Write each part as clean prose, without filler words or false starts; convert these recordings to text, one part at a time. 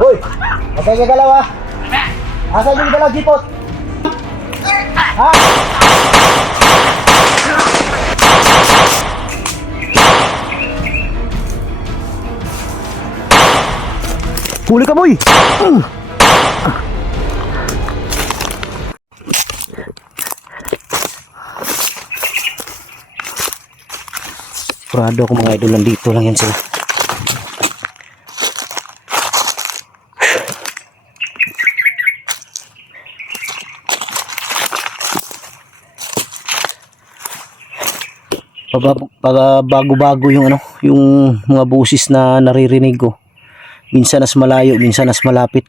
Uy! Asan yung galaw ha? Asan yung galaw, Jipot? Ha? Huli ka, boy! Sigurado ako mga idol, nandito lang yan sila. Bago-bago yung yung mga busis na naririnig ko. Minsan nas malayo, minsan nas malapit.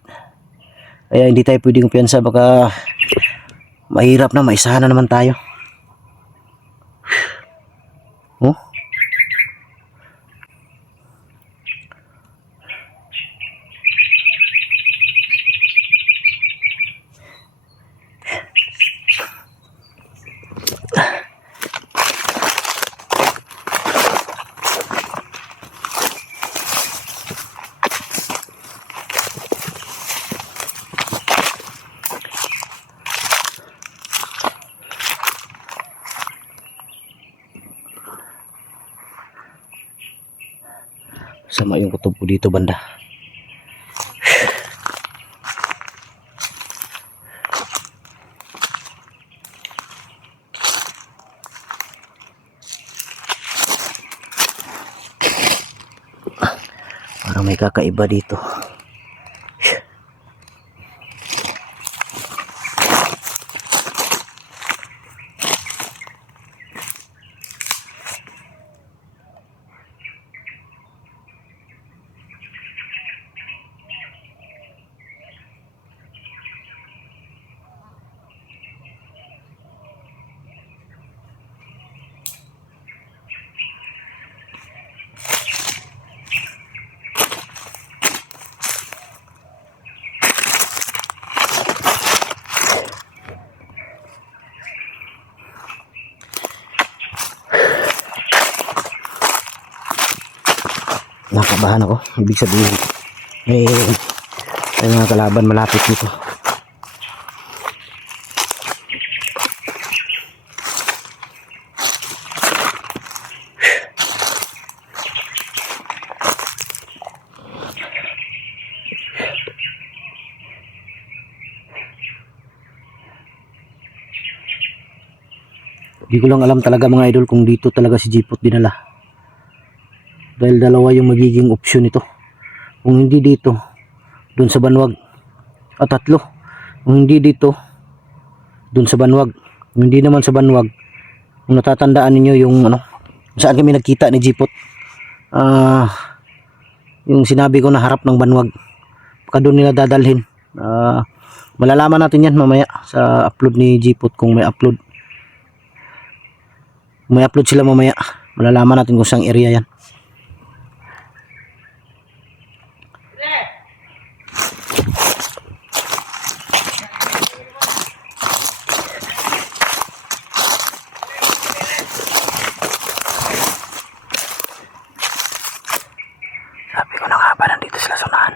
Kaya hindi tayo pwedeng kumpiyansa, baka mahirap na, maisahan na naman tayo. Oh? Sama yung kutob ko dito banda. Parang may kakaiba dito. Nakabahan ako, ibig sabihin may mga kalaban malapit dito. Hindi ko lang alam talaga mga idol kung dito talaga si Jipot dinala. Dahil dalawa yung magiging opsyon ito. Kung hindi dito, doon sa Banwag. At tatlo. Kung hindi dito, doon sa Banwag. Kung hindi naman sa Banwag, kung natatandaan niyo yung saan kami nagkita ni Jipot. Yung sinabi ko na harap ng Banwag. Baka doon nila dadalhin. Malalaman natin yan mamaya sa upload ni Jipot kung may upload. Kung may upload sila mamaya, malalaman natin kung saan area yan. Sabi ko na nga ba, nandito sila sa unahan.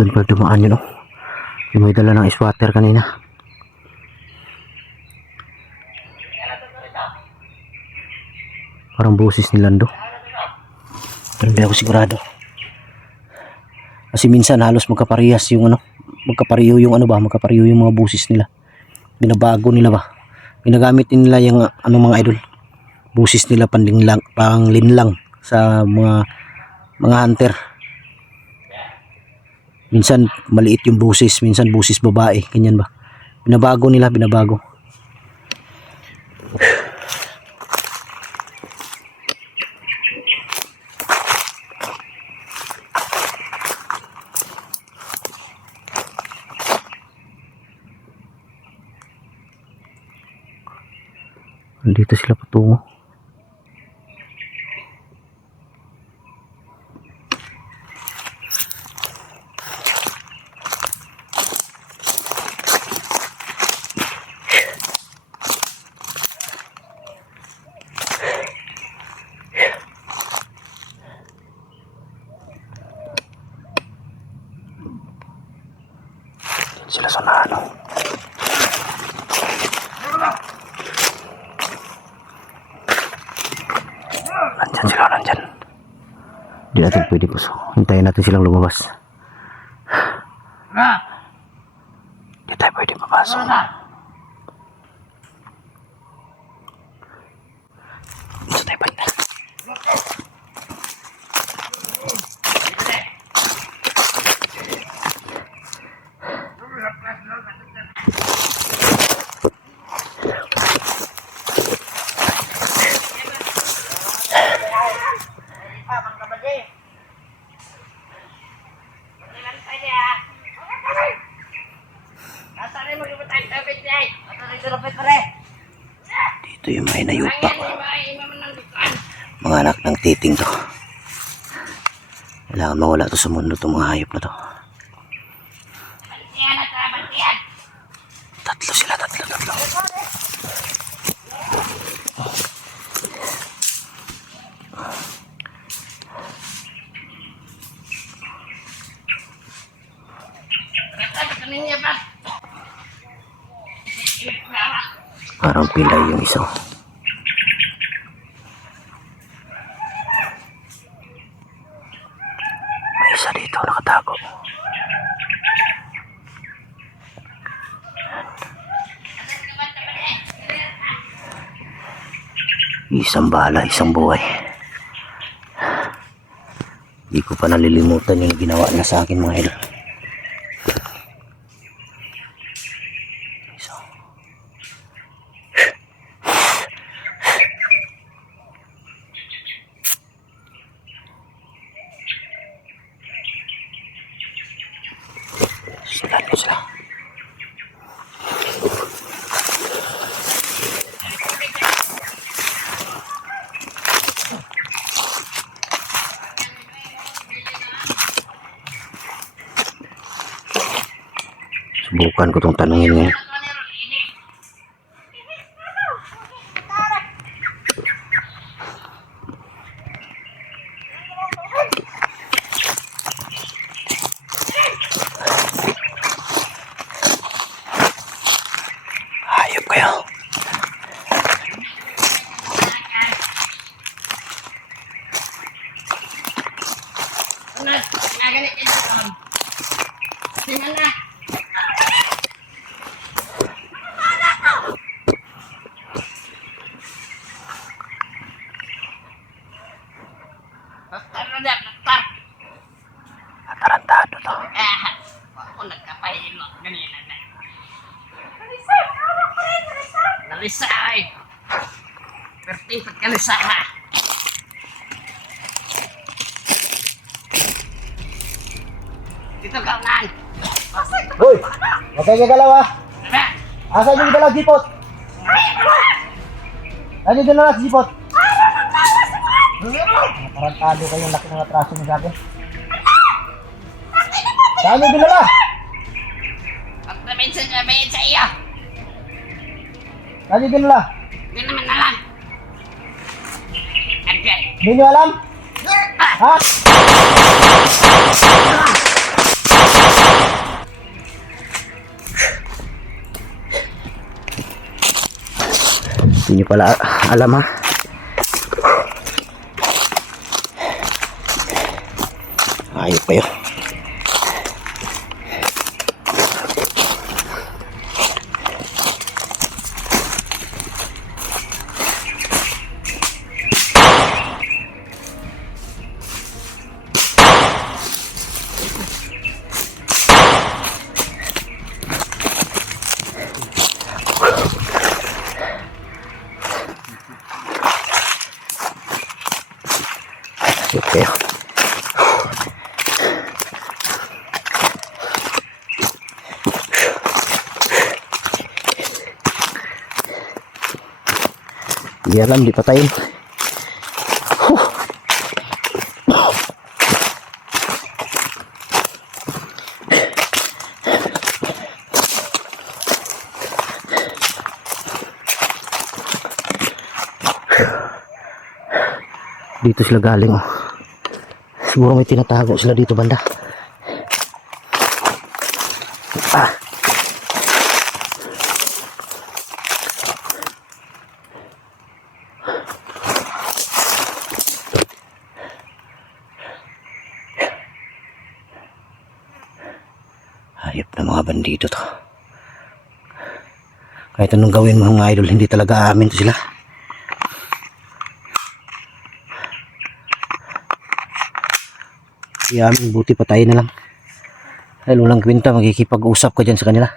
Doon pa dumaan yun, yung may dala ng swatter kanina. Parang boses ni Lando. Pero hindi ako sigurado. Kasi minsan halos magkaparehas yung magkapareho yung magkapareho yung mga boses nila. Binabago nila ba? Ginagamit nila yung mga idol. Busis nila panglinlang sa mga hunter. Minsan maliit yung busis, minsan busis babae, ganyan ba? Binabago nila, binabago. Dito sila patungo. Sila sa nano. Nandyan sila, nandyan. Hindi natin pwede po. Hintayin natin silang lumabas. Hindi tayo pwede papasok. Dito tayo banda. Dito yung may nayupak. Mga anak ng titing to. Kailangan mawala to sa mundo itong mga hayop na to. Tatlo sila, tatlo. Parang pilay yung isa. May isa dito nakatago. Isang bala, isang buhay. Hindi ko pa nalilimutan yung ginawa niya sa akin mga idol. Sila. Subukan ko itong tanungin ngayon. Hayop kayo. Tarantado to. Ako nagkapahilo. Ganyan na. Nalisa ay. Perting pagkalisa ha. Dito ka unan. Hoy! Huwag kayo gagalaw ah! Diba? Asa yung dalaw jipot? Ano yung dalaw jipot? Tarantado kayo, laki ng atraso niyo sa akin. Saan yung dalawa? Pagdamin sa iyo. Saan yung dalawa? Hindi naman alam. Okay. Hindi nyo alam? Ha? Hindi nyo pala alam ha? Ayop kayo. Okay. Di alam, di patayin. Dito sila galing oh. Siguro may tinatago sila dito banda. Hayop na mga bandido to. Kahit anong gawin mo mga idol, hindi talaga aamin to sila. Kaya amin, buti patayin na lang. Dahil walang kwenta, magkikipag-usap ka dyan sa kanila.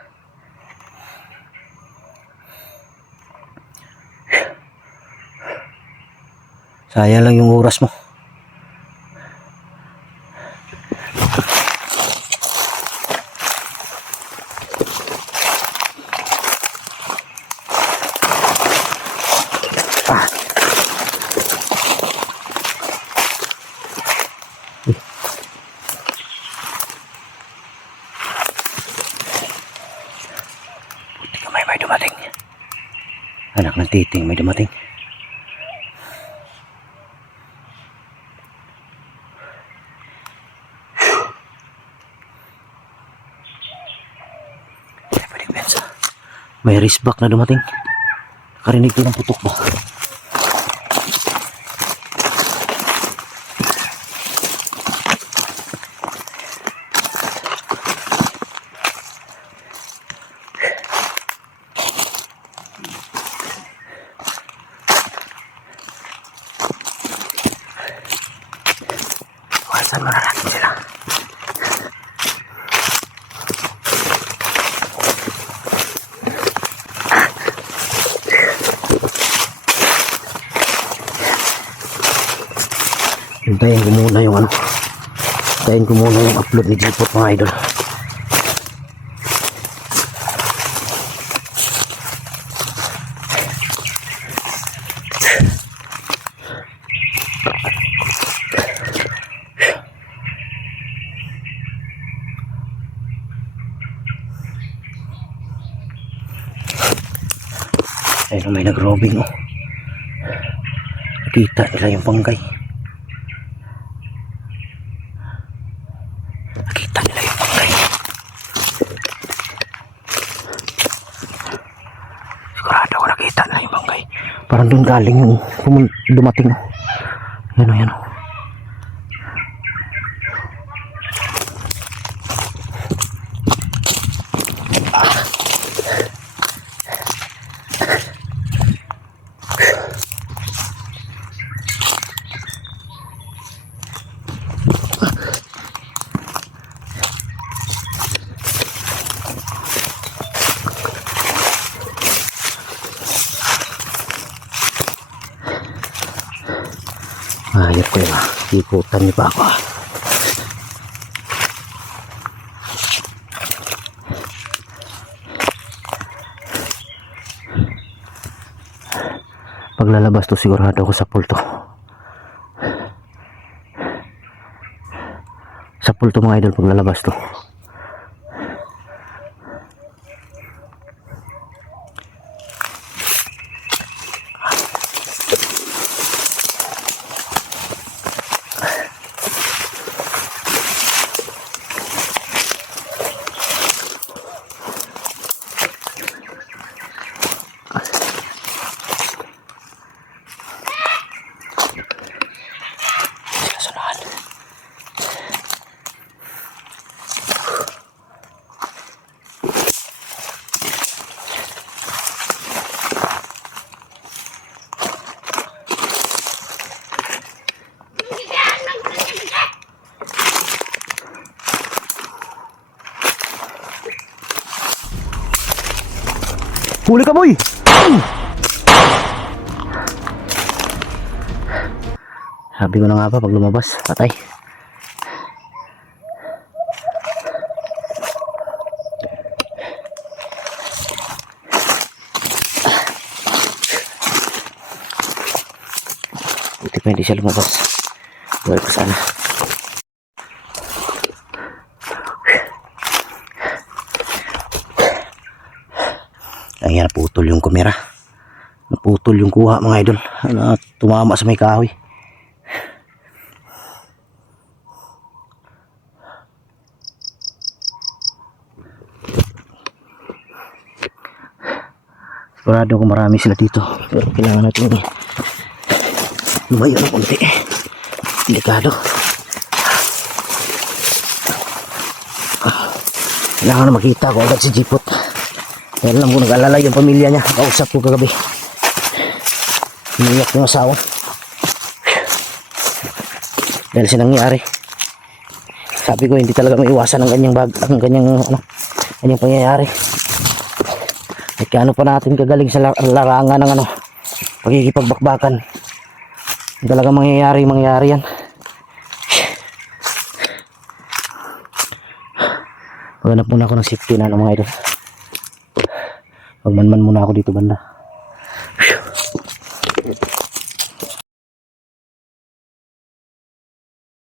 Sayang lang yung oras mo. May dumating. Anak ng titing, may dumating. Pwedeng bensa. May wristback na dumating. Nakarinig ko ng putok ba? Saan mo na natin sila? Hintayin ko muna yung ano. Hintayin ko muna yung upload ni Jipot mga idol. Ayun, may nag-robing oh. Nakita nila yung bangkay. Nakita nila yung bangkay. Sigurado ko nakita nila yung bangkay. Parang doon galing yung dumating oh. Yan oh, yan oh. Hayop ko yun. Iputan niyo pa ako. Paglalabas to sigurado ako sa pool to. Sa pool to mga idol paglalabas to. Huli ka boy! Sabi ko na nga pa pag lumabas, patay. Buti pa hindi siya lumabas. Buhay pa sana. Ayan, naputol yung kamera. Naputol yung kuha mga idol. Tumama sa may kahoy. Sigurado ko marami sila dito. Pero kailangan natin lumayo ng konti. Delikado. Kailangan na makita ko agad si Jipot. Kaya alam ko nag-alala yung pamilya niya. Kausap ko kagabi. Umiyak yung asawa. Dahil sa nangyari. Sabi ko hindi talaga may iwasan ang kanyang pangyayari. At kano pa natin kagaling sa larangan ng pagkikipagbakbakan. Hindi talaga mangyayari yan. Maghanap muna ako ng safety na mga idol. Magmanman muna ako dito banda.